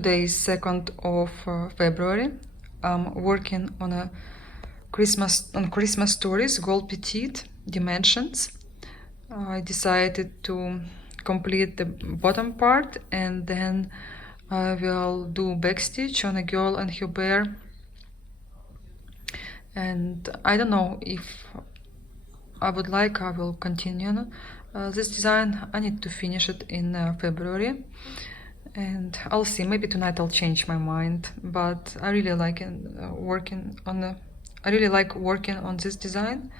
Today is 2nd of February. I'm working on a Christmas stories, gold petite dimensions. I decided to complete the bottom part, and then I will do backstitch on a girl and her bear. And I don't know if I will continue this design. I need to finish it in February, and I'll see. Maybe tonight I'll change my mind. But I really like working on this design,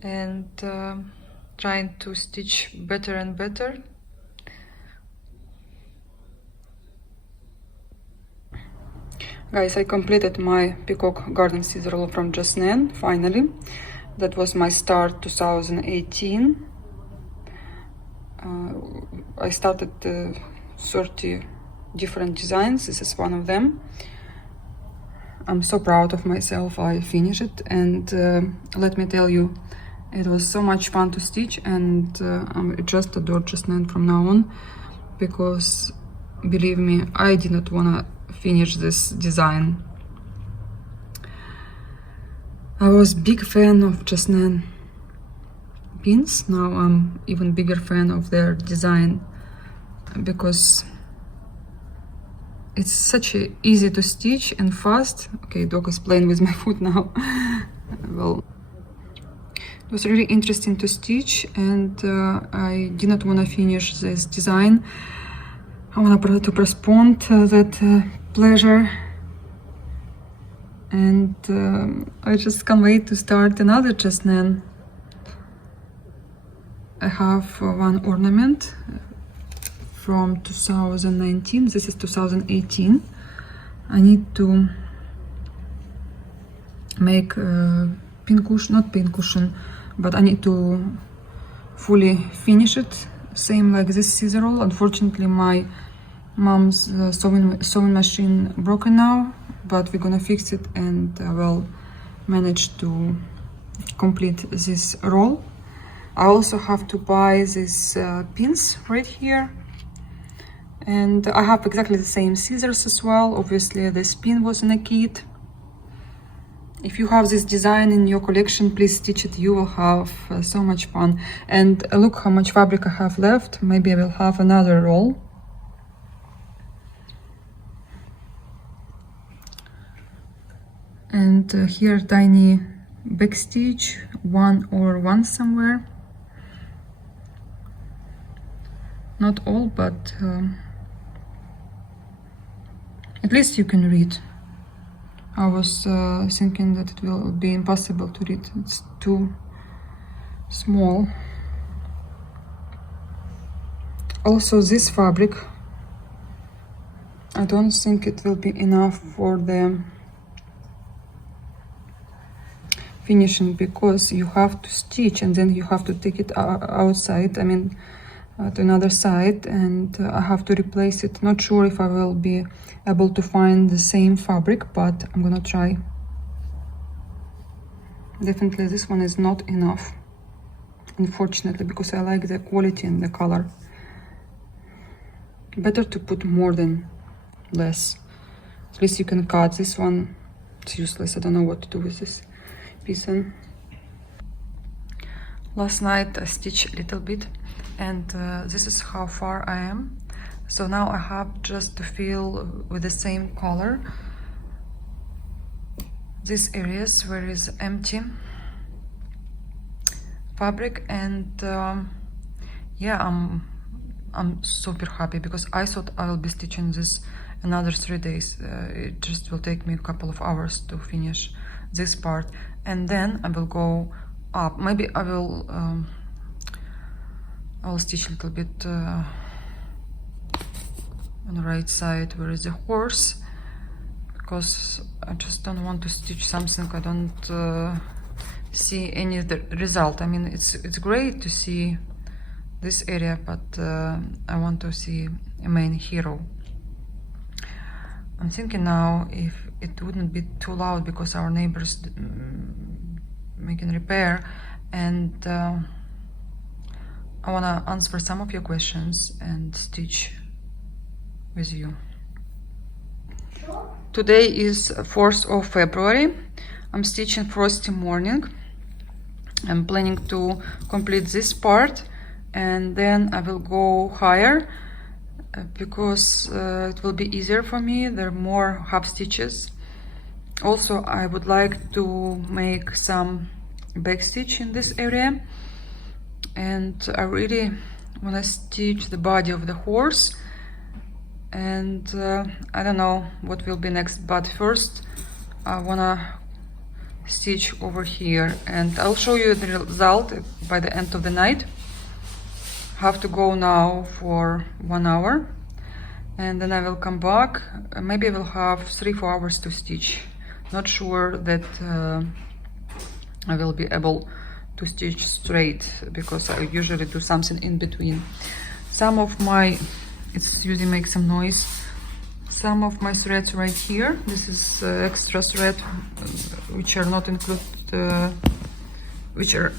and trying to stitch better and better. Guys, I completed my peacock garden scissor roll from Jasnen finally. That was my start 2018. I started 30 different designs. This is one of them. I'm so proud of myself. I finished it, and let me tell you, it was so much fun to stitch, and I just adore Jasnen from now on, because believe me, I did not want to finish this design. I was big fan of Jasnen pins. Now I'm even bigger fan of their design, because it's such easy to stitch and fast. Okay, dog is playing with my foot now. Well, it was really interesting to stitch, and I did not want to finish this design. I want to postpone that pleasure, and I just can't wait to start another Jasnen. I have one ornament from 2019. This is 2018. I need to make not pin cushion, but I need to fully finish it, same like this scissor roll. Unfortunately, my mom's sewing machine broken now, but we're gonna fix it, and I will manage to complete this roll. I also have to buy these pins right here, and I have exactly the same scissors as well. Obviously, this pin was in a kit. If you have this design in your collection, please stitch it. You will have so much fun. And look how much fabric I have left. Maybe I will have another roll. And here, tiny backstitch, one somewhere. Not all, but at least you can read. I was thinking that it will be impossible to read. It's too small. Also, this fabric, I don't think it will be enough for the finishing, because you have to stitch and then you have to take it outside, to another side, and I have to replace it. Not sure if I will be able to find the same fabric, but I'm gonna try. Definitely this one is not enough, unfortunately, because I like the quality and the color. Better to put more than less. At least you can cut. This one, it's useless. I don't know what to do with this piece. Last night I stitched a little bit, and this is how far I am. So now I have just to fill with the same color these areas where is empty fabric, and yeah, I'm super happy, because I thought I will be stitching this another 3 days. It just will take me a couple of hours to finish this part, and then I will go up. Maybe I will stitch a little bit on the right side where is the horse, because I just don't want to stitch something I don't see any result. It's great to see this area, but I want to see a main hero. I'm thinking now if it wouldn't be too loud, because our neighbors making repair, and I want to answer some of your questions and stitch with you. Today is 4th of February. I'm stitching Frosty Morning. I'm planning to complete this part and then I will go higher because it will be easier for me. There are more half stitches. Also, I would like to make some back stitch in this area, and I really want to stitch the body of the horse, and I don't know what will be next, but first I want to stitch over here and I'll show you the result by the end of the night. Have to go now for 1 hour and then I will come back. Maybe I will have 3-4 hours to stitch. Not sure that I will be able to stitch straight because I usually do something in between. Some of my, it's usually make some noise. Some of my threads right here, this is extra thread which are not included, which are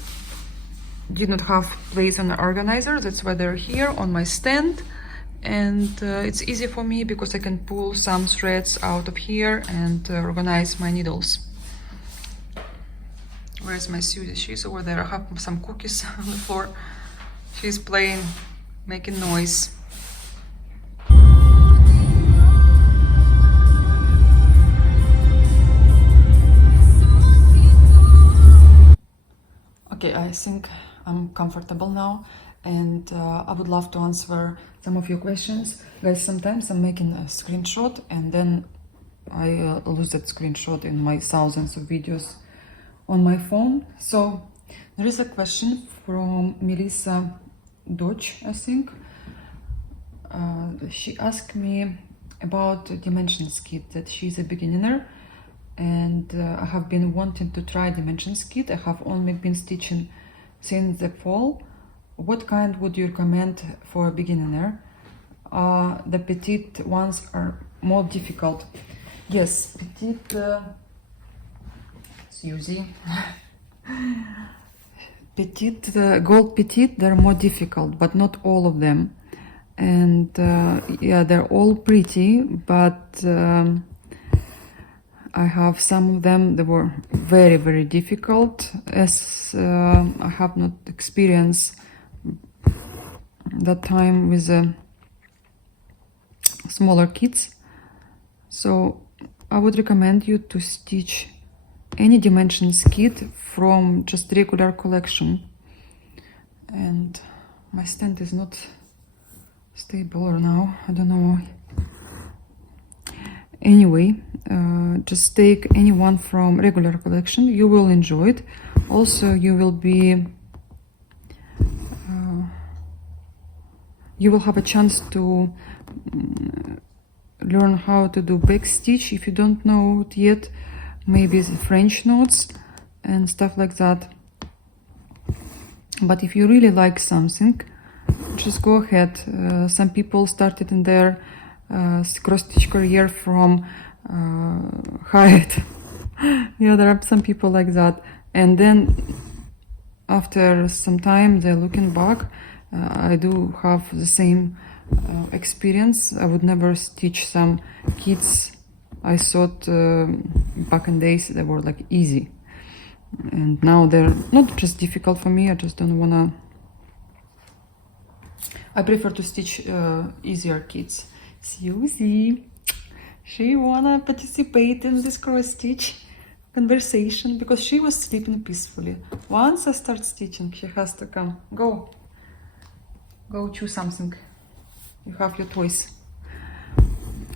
did not have place on the organizer. That's why they're here on my stand, and it's easy for me because I can pull some threads out of here and organize my needles. Where's my Susie? She's over there. I have some cookies on the floor. She's playing, making noise. Okay, I think I'm comfortable now, and I would love to answer some of your questions. Guys, sometimes I'm making a screenshot and then I lose that screenshot in my thousands of videos on my phone. So there is a question from Melissa Dodge, I think. She asked me about Dimensions kit, that she's a beginner and I have been wanting to try Dimensions kit. I have only been stitching since the fall. What kind would you recommend for a beginner? The petite ones are more difficult. Yes, petite, Susie. Petite, gold petite, they're more difficult, but not all of them. And yeah, they're all pretty, but I have some of them that were very, very difficult, as I have not experienced that time with smaller kids. So I would recommend you to stitch any Dimensions kit from just regular collection. And my stand is not stable now, I don't know why. Anyway, just take any one from regular collection. You will enjoy it. Also, you will be you will have a chance to learn how to do back stitch if you don't know it yet, maybe the French knots and stuff like that. But if you really like something, just go ahead. Some people started in their cross-stitch career from Hyatt. Yeah, there are some people like that, and then after some time they're looking back. I do have the same experience. I would never stitch some kits I thought back in days they were like easy, and now they're not just difficult for me. I just don't wanna. I prefer to stitch easier kits. Susie, she wanna participate in this cross stitch conversation because she was sleeping peacefully. Once I start stitching, she has to come. Go choose something. You have your toys.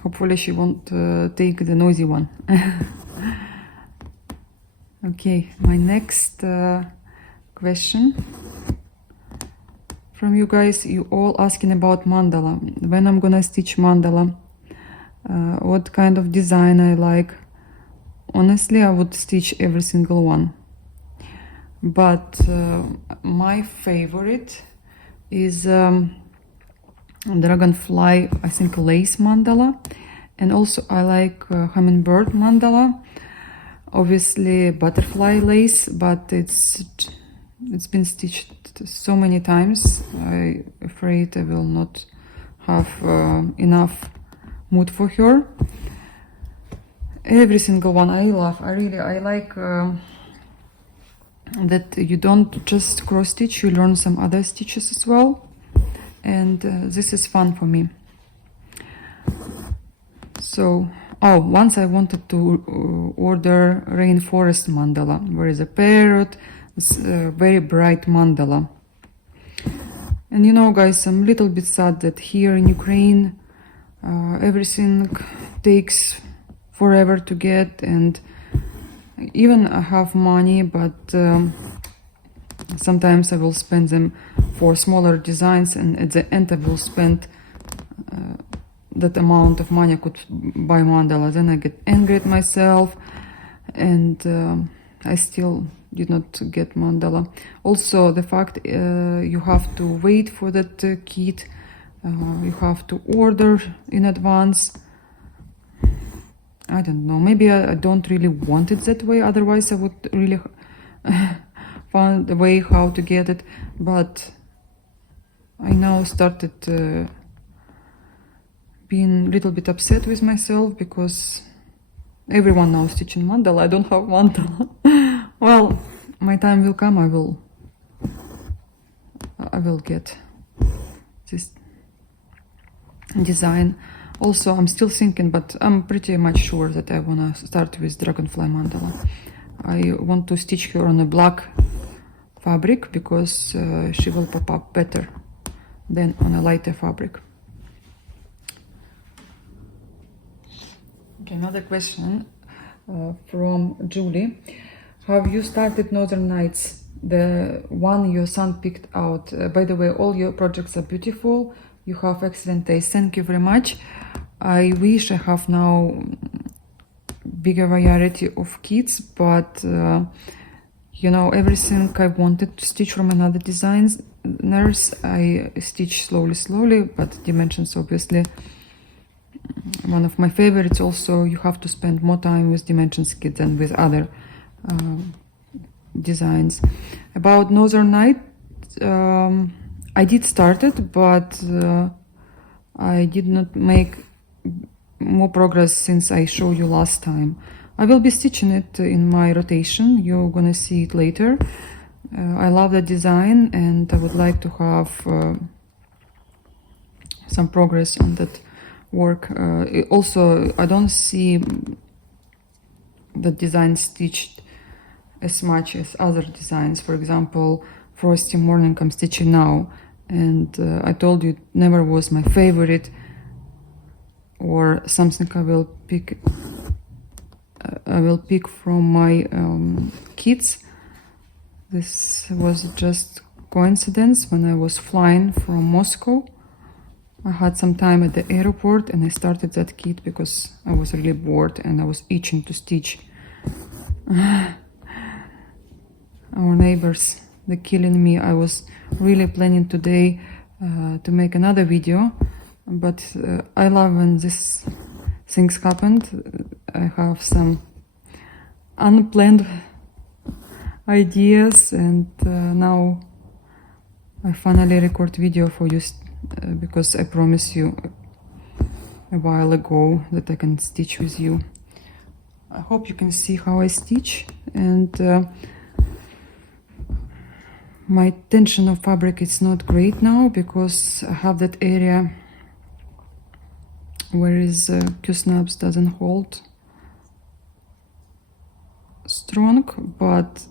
Hopefully she won't take the noisy one. Okay, my next question from you guys. You all asking about mandala. When I'm gonna stitch mandala, what kind of design I like. Honestly, I would stitch every single one, but my favorite is dragonfly, I think, lace mandala, and also I like hummingbird mandala. Obviously butterfly lace, but it's been stitched so many times. I'm afraid I will not have enough mood for her. every single one I love. I like that you don't just cross stitch, you learn some other stitches as well, and this is fun for me. So once I wanted to order rainforest mandala, where is a parrot, very bright mandala. And you know, guys, I'm a little bit sad that here in Ukraine everything takes forever to get, and even I have money, but sometimes I will spend them for smaller designs, and at the end I will spend that amount of money I could buy mandala. Then I get angry at myself, and I still did not get mandala. Also, the fact you have to wait for that kit, you have to order in advance. I don't know, maybe I don't really want it that way, otherwise I would really find a way how to get it. But I now started being a little bit upset with myself because everyone now stitching mandala. I don't have mandala. Well, my time will come. I will get this design. Also, I'm still thinking, but I'm pretty much sure that I wanna start with dragonfly mandala. I want to stitch her on a black fabric because she will pop up better than on a lighter fabric. Okay, another question from Julie. Have you started Northern Nights, the one your son picked out? By the way, all your projects are beautiful. You have excellent taste. Thank you very much. I wish I have now bigger variety of kits, but you know, everything I wanted to stitch from another designers, I stitch slowly, but dimensions obviously one of my favorites. Also, you have to spend more time with dimensions kit than with other designs. About Northern Night, I did start it, but I did not make more progress since I showed you last time. I will be stitching it in my rotation. You're gonna see it later. I love the design, and I would like to have some progress on that work. Also, I don't see the design stitched as much as other designs. For example, Frosty Morning I'm stitching now, and I told you it never was my favorite or something I will pick from my kits. This was just coincidence. When I was flying from Moscow, I had some time at the airport and I started that kit because I was really bored and I was itching to stitch. Our neighbors, they're killing me. I was really planning today to make another video, but I love when these things happened. I have some unplanned ideas, and now I finally record video for you because I promised you a while ago that I can stitch with you. I hope you can see how I stitch, and my tension of fabric is not great now because I have that area where is Q-snaps doesn't hold strong, but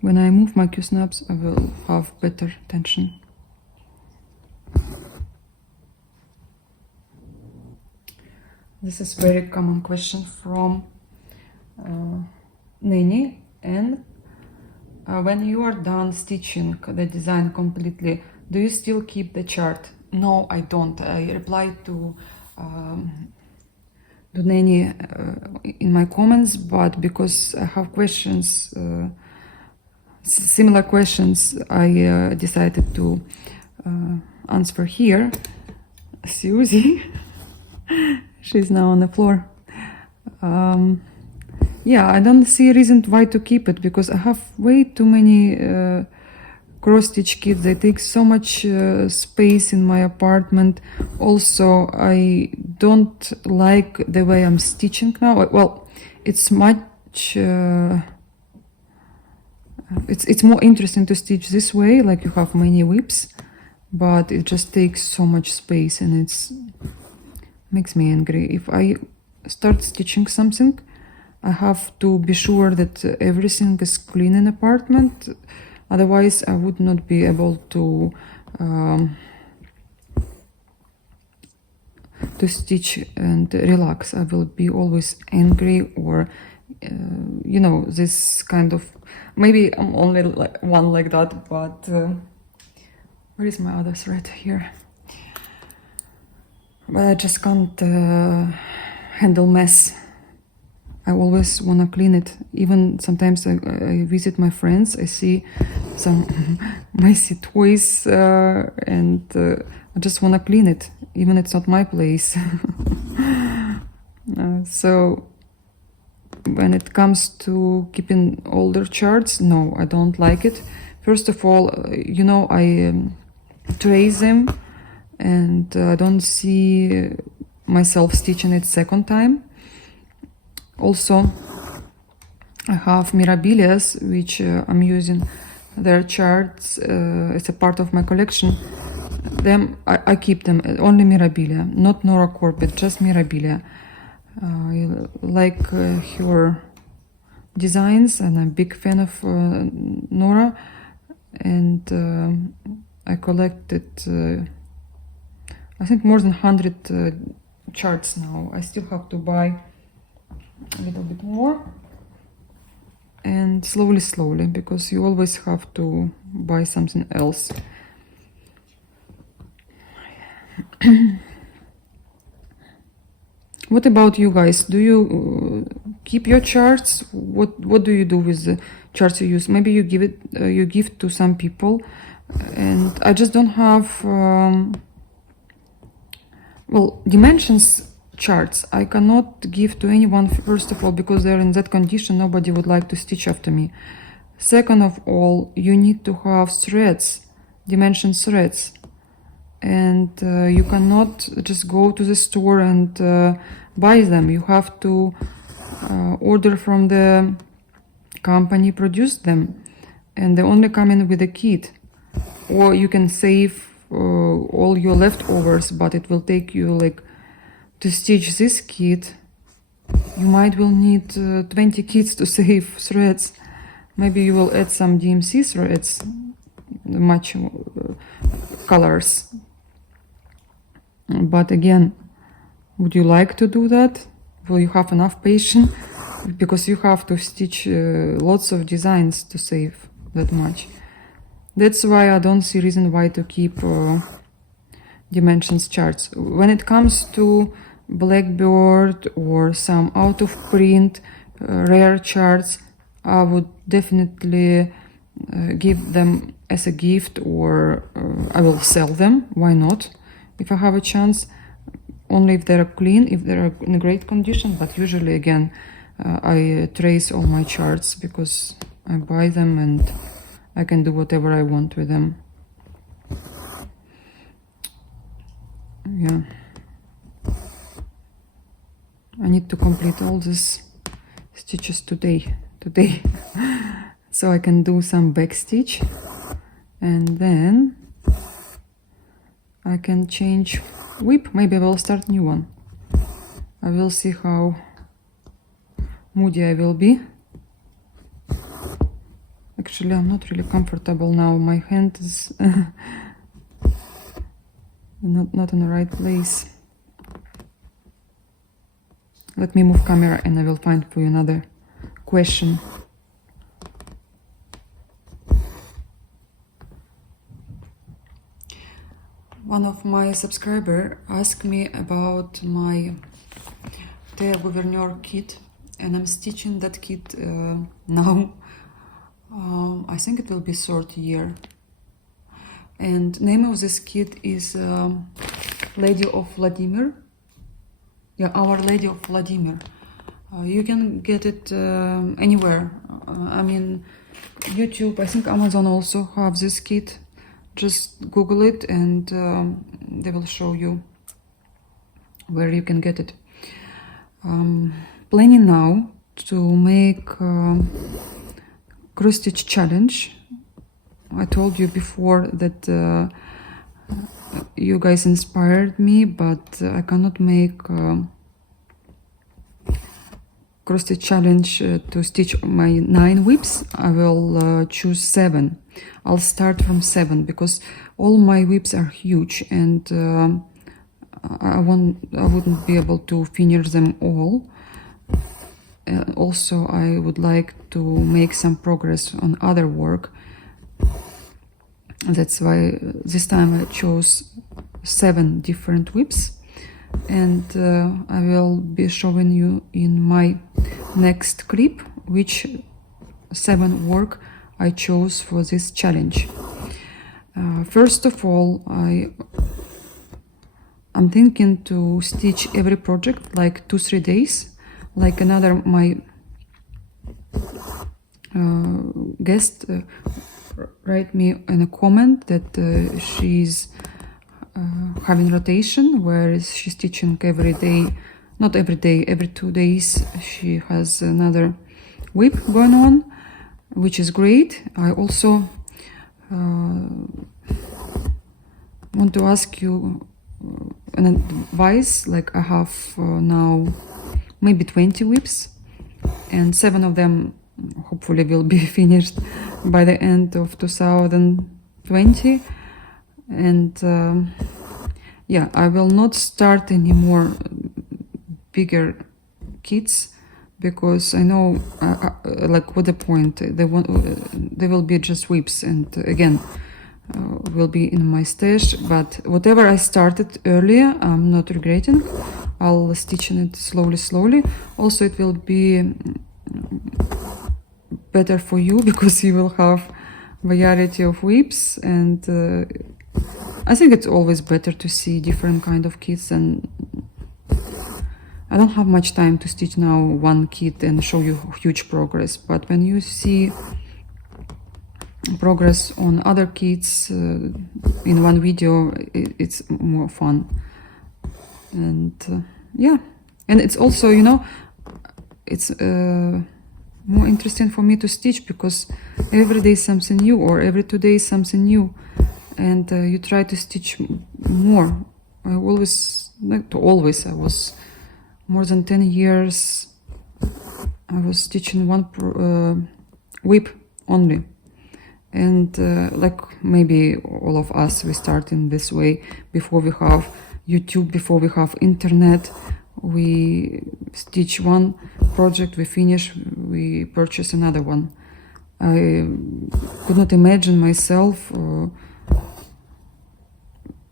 when I move my Q-snaps I will have better tension. This is very common question from Neni. And when you are done stitching the design completely, do you still keep the chart? No, I don't. I replied to Neni in my comments, but because I have questions, similar questions, I decided to answer here. Susie, she's now on the floor. Yeah, I don't see a reason why to keep it because I have way too many cross-stitch kits. They take so much space in my apartment. Also, I don't like the way I'm stitching now. Well, it's much it's more interesting to stitch this way, like you have many whips, but it just takes so much space and it's makes me angry. If I start stitching something, I have to be sure that everything is clean in apartment. Otherwise, I would not be able to stitch and relax. I will be always angry, or you know, this kind of, maybe I'm only like one like that, but where is my other thread here? But I just can't handle mess. I always want to clean it. Even sometimes I visit my friends, I see some messy toys and I just want to clean it, even it's not my place. So when it comes to keeping older charts, no, I don't like it. First of all, you know, I trace them and I don't see myself stitching it second time. Also, I have Mirabilias, which I'm using their charts as a part of my collection. Them, I keep them, only Mirabilia, not Nora Corbett, just Mirabilia. I like her designs and I'm a big fan of Nora, and I collected I think more than 100 charts now. I still have to buy a little bit more, and slowly, because you always have to buy something else. What about you guys? Do you keep your charts? What do you do with the charts you use? Maybe you give to some people, and I just don't have well, dimensions charts I cannot give to anyone, first of all, because they're in that condition, nobody would like to stitch after me. Second of all, you need to have threads, dimension threads, and you cannot just go to the store and buy them. You have to order from the company, produce them, and they only come in with a kit. Or you can save all your leftovers, but it will take you like, to stitch this kit, you might will need 20 kits to save threads. Maybe you will add some DMC threads, much colors. But again, would you like to do that? Will you have enough patience? Because you have to stitch lots of designs to save that much. That's why I don't see reason why to keep dimensions charts. When it comes to Blackbird or some out of print rare charts, I would definitely give them as a gift, or I will sell them. Why not? If I have a chance, only if they're clean, if they're in great condition. But usually, again, I trace all my charts because I buy them and I can do whatever I want with them. Yeah. I need to complete all these stitches today, so I can do some back stitch, and then I can change whip. Maybe I will start new one. I will see how moody I will be. Actually, I'm not really comfortable now. My hand is not in the right place. Let me move camera and I will find for you another question. One of my subscribers asked me about my Terre Gouverneur kit, and I'm stitching that kit now. I think it will be third year. And name of this kit is Lady of Vladimir. Yeah, Our Lady of Vladimir. You can get it anywhere. I mean, YouTube, I think Amazon also have this kit. Just Google it and they will show you where you can get it. Planning now to make cross stitch challenge. I told you before that you guys inspired me, but I cannot make cross stitch challenge to stitch my 9 whips. I will choose 7. I'll start from 7 because all my whips are huge and I wouldn't be able to finish them all. Also, I would like to make some progress on other work. That's why this time I chose 7 different whips, and I will be showing you in my next clip which 7 work I chose for this challenge. First of all, I'm thinking to stitch every project like 2-3 days, like another my guest write me in a comment that she's having rotation where she's stitching every day, not every day, every 2 days she has another whip going on, which is great. I also want to ask you an advice. Like I have now maybe 20 whips and 7 of them hopefully will be finished by the end of 2020, and yeah, I will not start any more bigger kits because I know like what the point, they will be just whips, and again will be in my stash. But whatever I started earlier, I'm not regretting. I'll stitch it slowly. Also, it will be better for you because you will have variety of whips, and I think it's always better to see different kind of kits. And I don't have much time to stitch now one kit and show you huge progress, but when you see progress on other kits in one video, it's more fun. And yeah, and it's also, you know, it's more interesting for me to stitch because every day something new, or every 2 days something new, and you try to stitch more. I always, not always, I was more than 10 years I was stitching one whip only, and like maybe all of us, we start in this way. Before we have YouTube, before we have internet, we stitch one project, we finish, we purchase another one. I could not imagine myself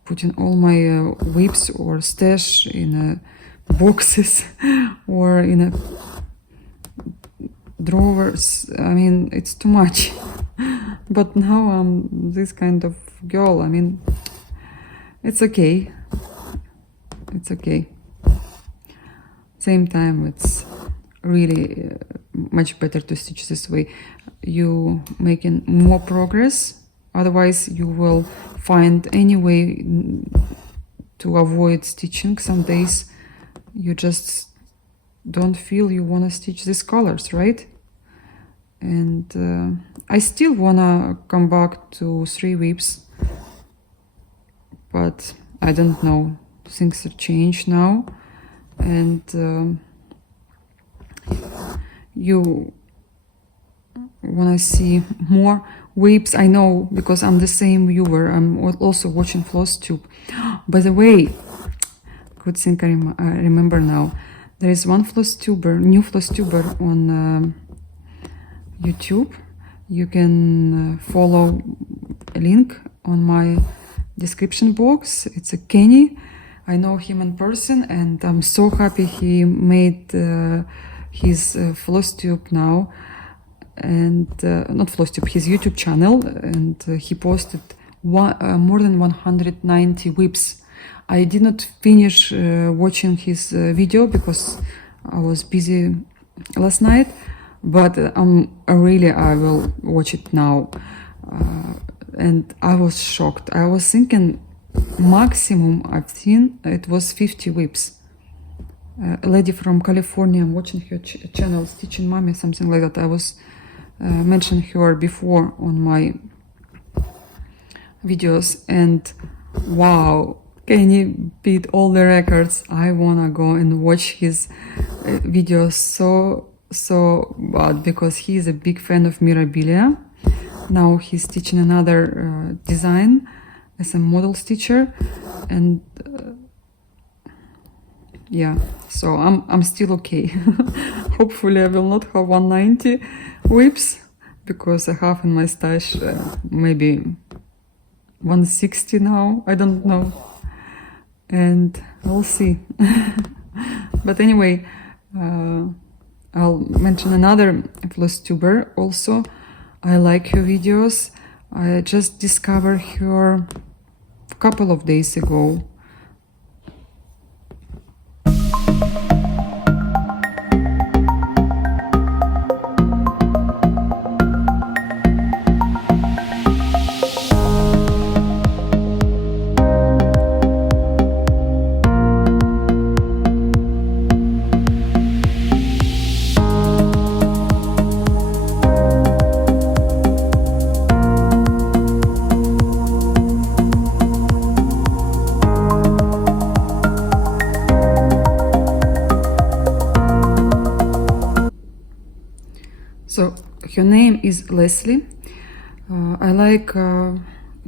putting all my whips or stash in boxes or in drawers. I mean, it's too much. But now I'm this kind of girl. I mean, it's okay. It's okay. Same time, it's really much better to stitch this way. You making more progress. Otherwise, you will find any way to avoid stitching. Some days you just don't feel you want to stitch these colors, right? And I still wanna come back to 3 whips, but I don't know. Things have changed now, and you wanna see more whips. I know because I'm the same viewer. I'm also watching FlossTube. By the way, good thing I remember now. There is one new FlossTuber on YouTube. You can follow a link on my description box. It's a Kenny. I know him in person, and I'm so happy he made his FlossTube now, and not FlossTube, his YouTube channel, and he posted more than 190 whips. I did not finish watching his video because I was busy last night, but I will watch it now. And I was shocked. I was thinking maximum I've seen it was 50 whips. A lady from California, I'm watching her channel, Stitching Mommy, something like that. I was mentioned her before on my videos, and wow, can he beat all the records? I wanna go and watch his videos so bad, because he is a big fan of Mirabilia. Now he's teaching another design as a model stitcher, and yeah, so I'm still okay. Hopefully I will not have 190 whips, because I have in my stash maybe 160 now, I don't know, and we'll see. But anyway, I'll mention another floss tuber also. I like her videos. I just discovered her a couple of days ago. So her name is Leslie. I like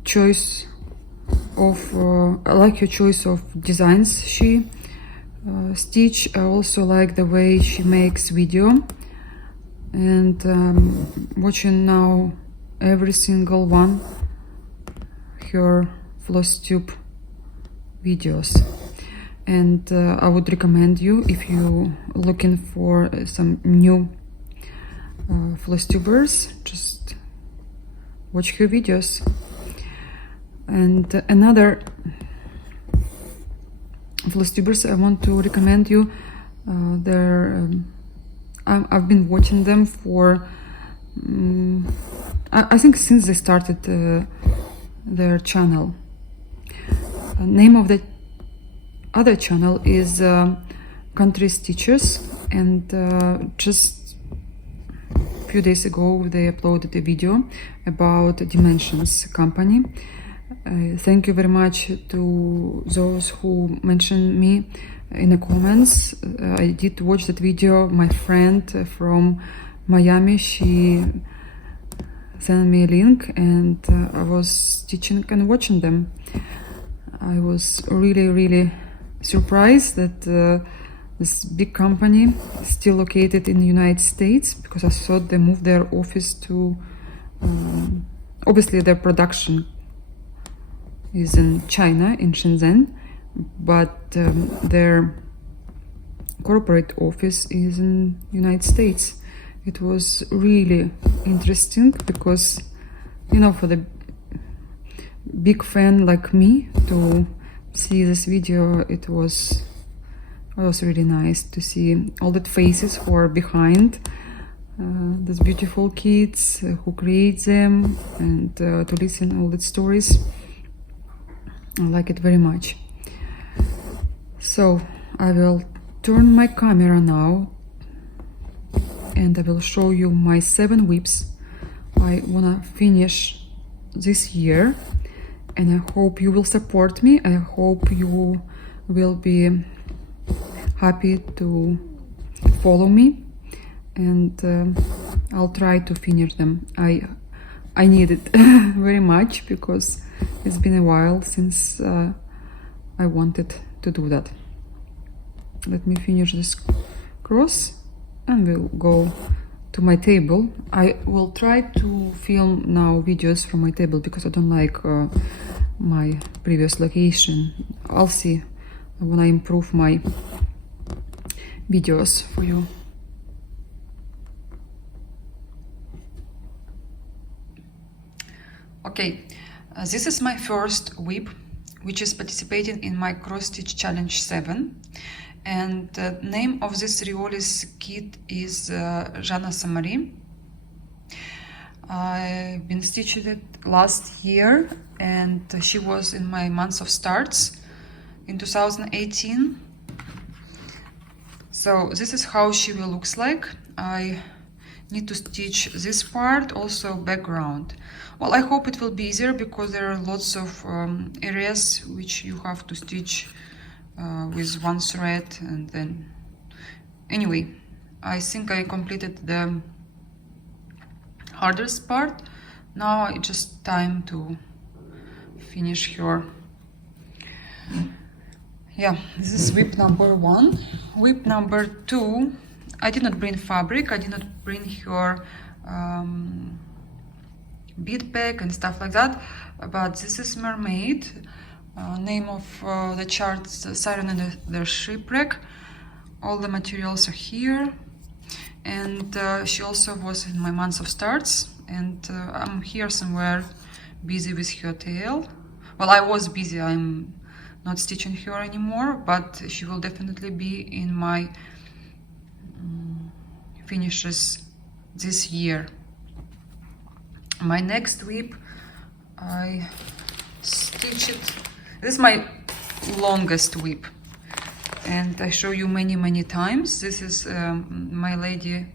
choice of I like her choice of designs she stitch. I also like the way she makes video, and watching now every single one her floss tube videos. And I would recommend you, if you looking for some new floss tubers, just watch her videos. And another floss tubers I want to recommend you, I've been watching them for I think since they started their channel. The name of the other channel is Country Stitchers, and just few days ago they uploaded a video about Dimensions company. Thank you very much to those who mentioned me in the comments. I did watch that video. My friend from Miami, she sent me a link, and I was teaching and watching them. I was really surprised that this big company is still located in the United States, because I thought they moved their office to, obviously their production is in China, in Shenzhen, but their corporate office is in United States. It was really interesting, because, you know, for the big fan like me to see this video, it was really nice to see all the faces who are behind these beautiful kids who create them, and to listen all the stories. I like it very much. So I will turn my camera now, and I will show you my 7 whips I wanna finish this year, and I hope you will support me. I hope you will be happy to follow me, and I'll try to finish them. I need it very much, because it's been a while since I wanted to do that. Let me finish this cross and we'll go to my table. I will try to film now videos from my table, because I don't like my previous location. I'll see when I improve my videos for you. Okay, this is my first whip, which is participating in my cross stitch challenge 7, And the name of this Riolis kit is Jana Samari. I've been stitching it last year, and she was in my months of starts in 2018. So this is how she will looks like. I need to stitch this part, also background. Well, I hope it will be easier because there are lots of areas which you have to stitch with one thread, and then anyway, I think I completed the hardest part. Now it's just time to finish her. Yeah, this is whip number 1. Whip number 2, I did not bring fabric, I did not bring her bead pack and stuff like that, but this is Mermaid. Name of the chart, Siren and the Shipwreck. All the materials are here, and she also was in my months of starts, and I'm here somewhere busy with her tail. Well, I was busy, I'm not stitching her anymore, but she will definitely be in my finishes this year. My next whip, I stitched it. This is my longest whip, and I show you many times. This is my Lady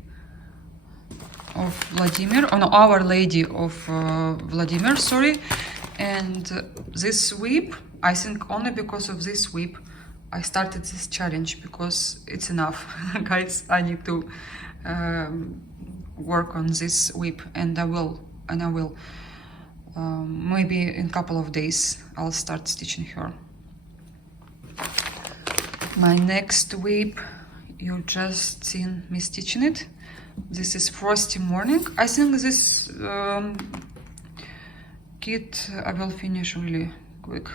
of Vladimir, oh no, Our Lady of Vladimir, sorry. And this whip, I think only because of this whip I started this challenge, because it's enough. Guys, I need to work on this whip, and I will. Maybe in a couple of days I'll start stitching her. My next whip, you just seen me stitching it. This is Frosty Morning. I think this kit I will finish really quick.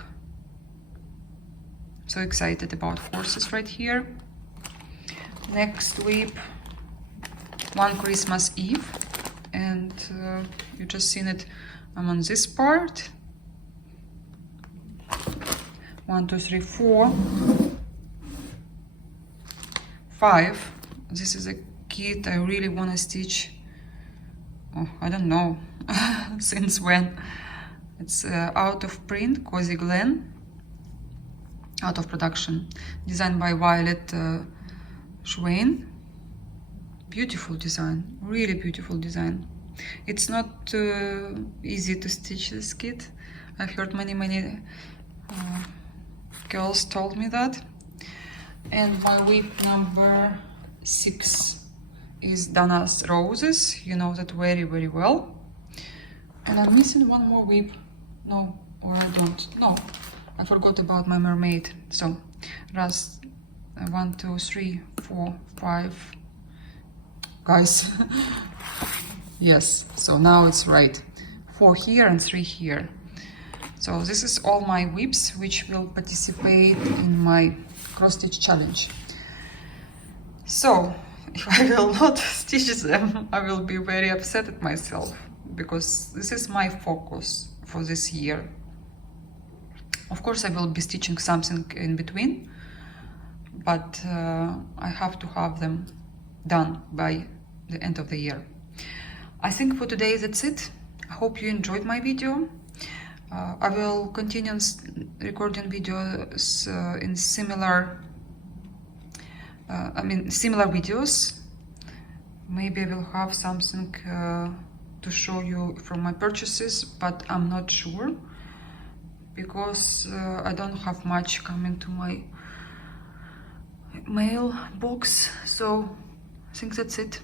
So excited about horses right here. Next whip, One Christmas Eve, and you just seen it. I'm on this part. 1, 2, 3, 4, 5. This is a kit I really want to stitch. Oh, I don't know since when. It's out of print, Cozy Glen, out of production, designed by Violet Schwein. Beautiful design, really beautiful design. It's not easy to stitch this kit. I've heard many girls told me that. And my whip number 6 is Dana's Roses. You know that very well. And I'm missing one more whip. No, or I don't. No, I forgot about my mermaid. So, 1, 2, 3, 4, 5. Guys. Yes, so now it's right. 4 here and 3 here. So this is all my whips which will participate in my cross stitch challenge. So if I will not stitch them, I will be very upset at myself, because this is my focus for this year. Of course I will be stitching something in between, but I have to have them done by the end of the year. I think for today that's it. I hope you enjoyed my video. I will continue recording videos in similar videos. Maybe I will have something to show you from my purchases, but I'm not sure, because I don't have much coming to my mailbox. So I think that's it.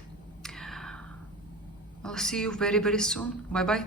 I'll see you very soon. Bye bye.